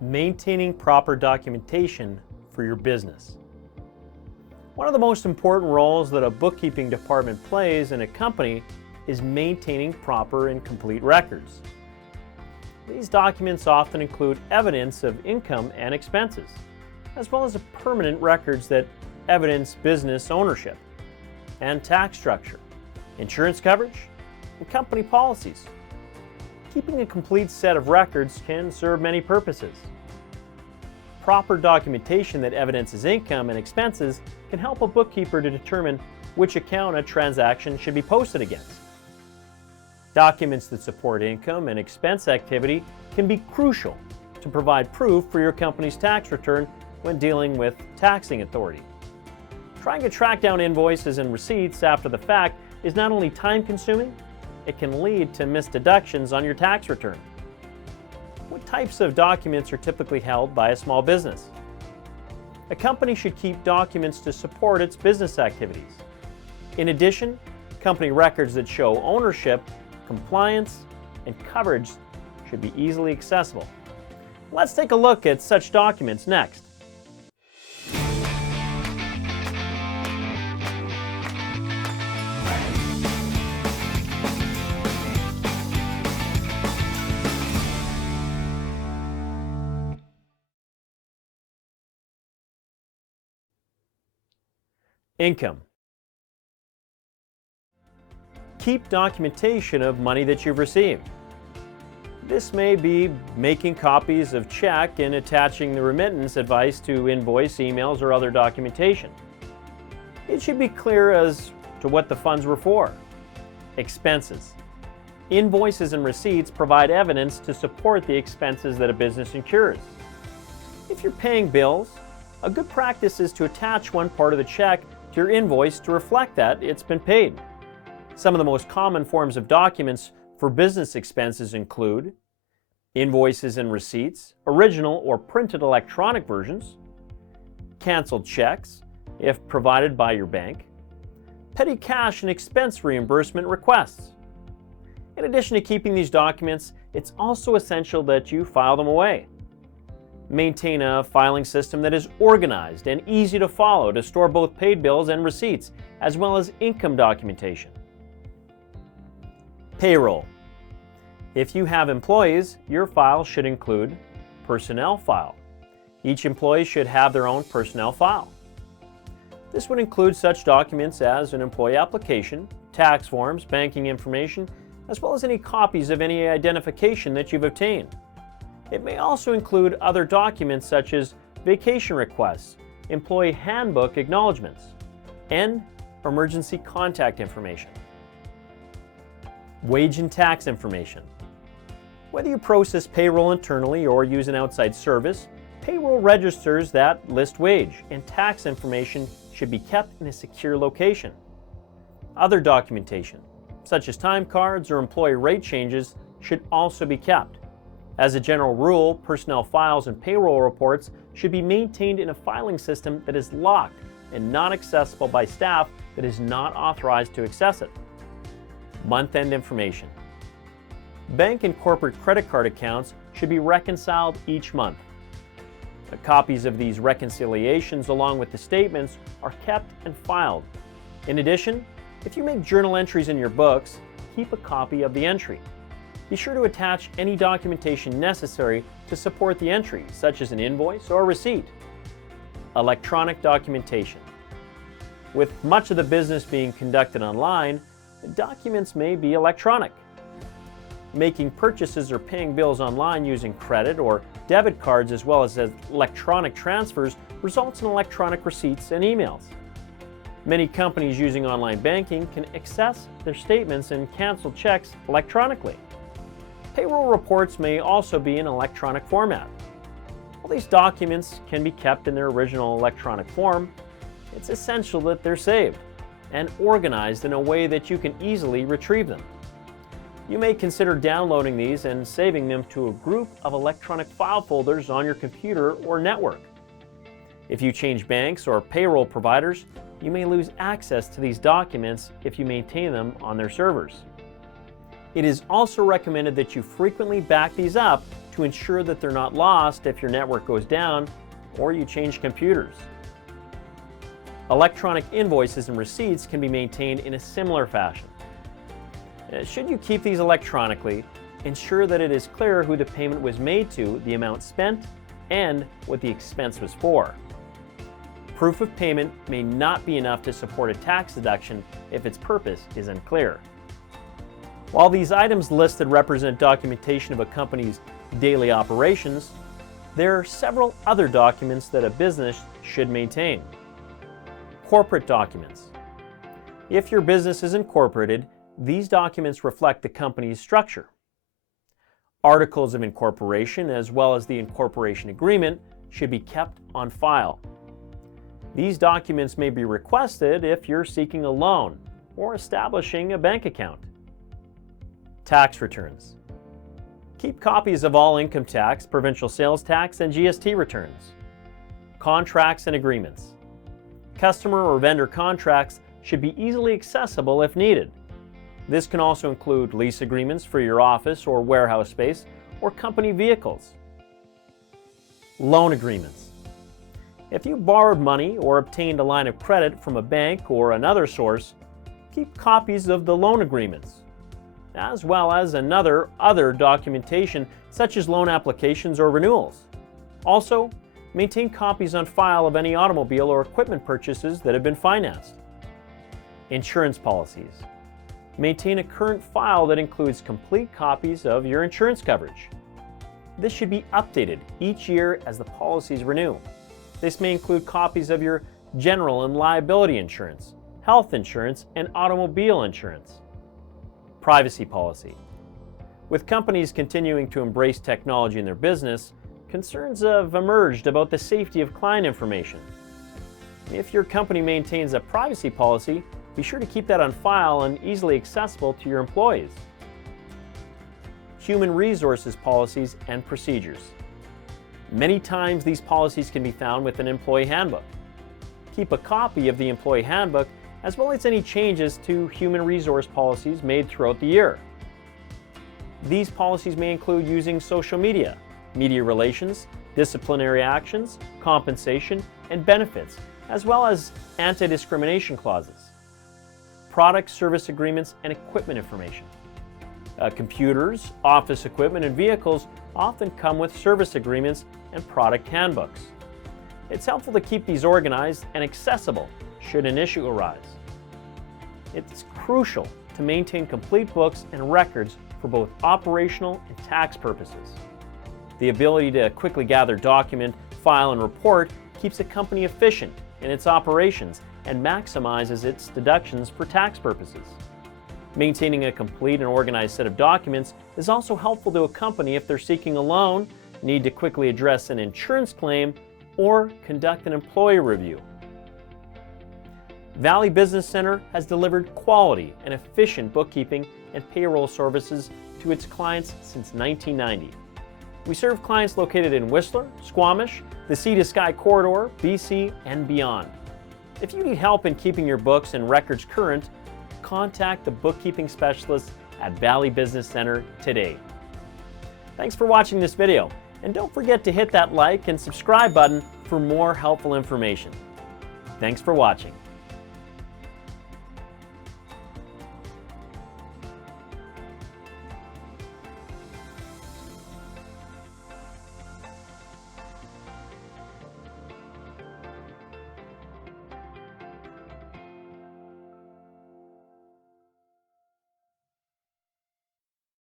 Maintaining proper documentation for your business. One of the most important roles that a bookkeeping department plays in a company is maintaining proper and complete records. These documents often include evidence of income and expenses, as well as permanent records that evidence business ownership and tax structure, insurance coverage, and company policies. Keeping a complete set of records can serve many purposes. Proper documentation that evidences income and expenses can help a bookkeeper to determine which account a transaction should be posted against. Documents that support income and expense activity can be crucial to provide proof for your company's tax return when dealing with taxing authority. Trying to track down invoices and receipts after the fact is not only time-consuming, it can lead to missed deductions on your tax return. What types of documents are typically held by a small business? A company should keep documents to support its business activities. In addition, company records that show ownership, compliance, and coverage should be easily accessible. Let's take a look at such documents next. Income. Keep documentation of money that you've received. This may be making copies of check and attaching the remittance advice to invoice, emails, or other documentation. It should be clear as to what the funds were for. Expenses. Invoices and receipts provide evidence to support the expenses that a business incurs. If you're paying bills, a good practice is to attach one part of the check to your invoice to reflect that it's been paid. Some of the most common forms of documents for business expenses include invoices and receipts, original or printed electronic versions, canceled checks, if provided by your bank, petty cash and expense reimbursement requests. In addition to keeping these documents, it's also essential that you file them away. Maintain a filing system that is organized and easy to follow to store both paid bills and receipts, as well as income documentation. Payroll. If you have employees, your file should include personnel file. Each employee should have their own personnel file. This would include such documents as an employee application, tax forms, banking information, as well as any copies of any identification that you've obtained. It may also include other documents such as vacation requests, employee handbook acknowledgments, and emergency contact information. Wage and tax information. Whether you process payroll internally or use an outside service, payroll registers that list wage, and tax information should be kept in a secure location. Other documentation, such as time cards or employee rate changes, should also be kept. As a general rule, personnel files and payroll reports should be maintained in a filing system that is locked and not accessible by staff that is not authorized to access it. Month-end information. Bank and corporate credit card accounts should be reconciled each month. The copies of these reconciliations along with the statements are kept and filed. In addition, if you make journal entries in your books, keep a copy of the entry. Be sure to attach any documentation necessary to support the entry, such as an invoice or receipt. Electronic documentation. With much of the business being conducted online, documents may be electronic. Making purchases or paying bills online using credit or debit cards as well as electronic transfers results in electronic receipts and emails. Many companies using online banking can access their statements and cancel checks electronically. Payroll reports may also be in electronic format. While these documents can be kept in their original electronic form, it's essential that they're saved and organized in a way that you can easily retrieve them. You may consider downloading these and saving them to a group of electronic file folders on your computer or network. If you change banks or payroll providers, you may lose access to these documents if you maintain them on their servers. It is also recommended that you frequently back these up to ensure that they're not lost if your network goes down or you change computers. Electronic invoices and receipts can be maintained in a similar fashion. Should you keep these electronically, ensure that it is clear who the payment was made to, the amount spent, and what the expense was for. Proof of payment may not be enough to support a tax deduction if its purpose is unclear. While these items listed represent documentation of a company's daily operations, there are several other documents that a business should maintain. Corporate documents. If your business is incorporated, these documents reflect the company's structure. Articles of incorporation, as well as the incorporation agreement, should be kept on file. These documents may be requested if you're seeking a loan or establishing a bank account. Tax returns. Keep copies of all income tax, provincial sales tax, and GST returns. Contracts and agreements. Customer or vendor contracts should be easily accessible if needed. This can also include lease agreements for your office or warehouse space or company vehicles. Loan agreements. If you borrowed money or obtained a line of credit from a bank or another source, keep copies of the loan agreements, as well as other documentation such as loan applications or renewals. Also, maintain copies on file of any automobile or equipment purchases that have been financed. Insurance policies. Maintain a current file that includes complete copies of your insurance coverage. This should be updated each year as the policies renew. This may include copies of your general and liability insurance, health insurance, and automobile insurance. Privacy policy. With companies continuing to embrace technology in their business, concerns have emerged about the safety of client information. If your company maintains a privacy policy, be sure to keep that on file and easily accessible to your employees. Human resources policies and procedures. Many times these policies can be found with an employee handbook. Keep a copy of the employee handbook as well as any changes to human resource policies made throughout the year. These policies may include using social media, media relations, disciplinary actions, compensation, and benefits, as well as anti-discrimination clauses. Product service agreements and equipment information. Computers, office equipment, and vehicles often come with service agreements and product handbooks. It's helpful to keep these organized and accessible should an issue arise. It's crucial to maintain complete books and records for both operational and tax purposes. The ability to quickly gather, document, file, and report keeps a company efficient in its operations and maximizes its deductions for tax purposes. Maintaining a complete and organized set of documents is also helpful to a company if they're seeking a loan, need to quickly address an insurance claim, or conduct an employee review. Valley Business Center has delivered quality and efficient bookkeeping and payroll services to its clients since 1990. We serve clients located in Whistler, Squamish, the Sea to Sky Corridor, BC, and beyond. If you need help in keeping your books and records current, contact the bookkeeping specialist at Valley Business Center today. Thanks for watching this video, and don't forget to hit that like and subscribe button for more helpful information. Thanks for watching.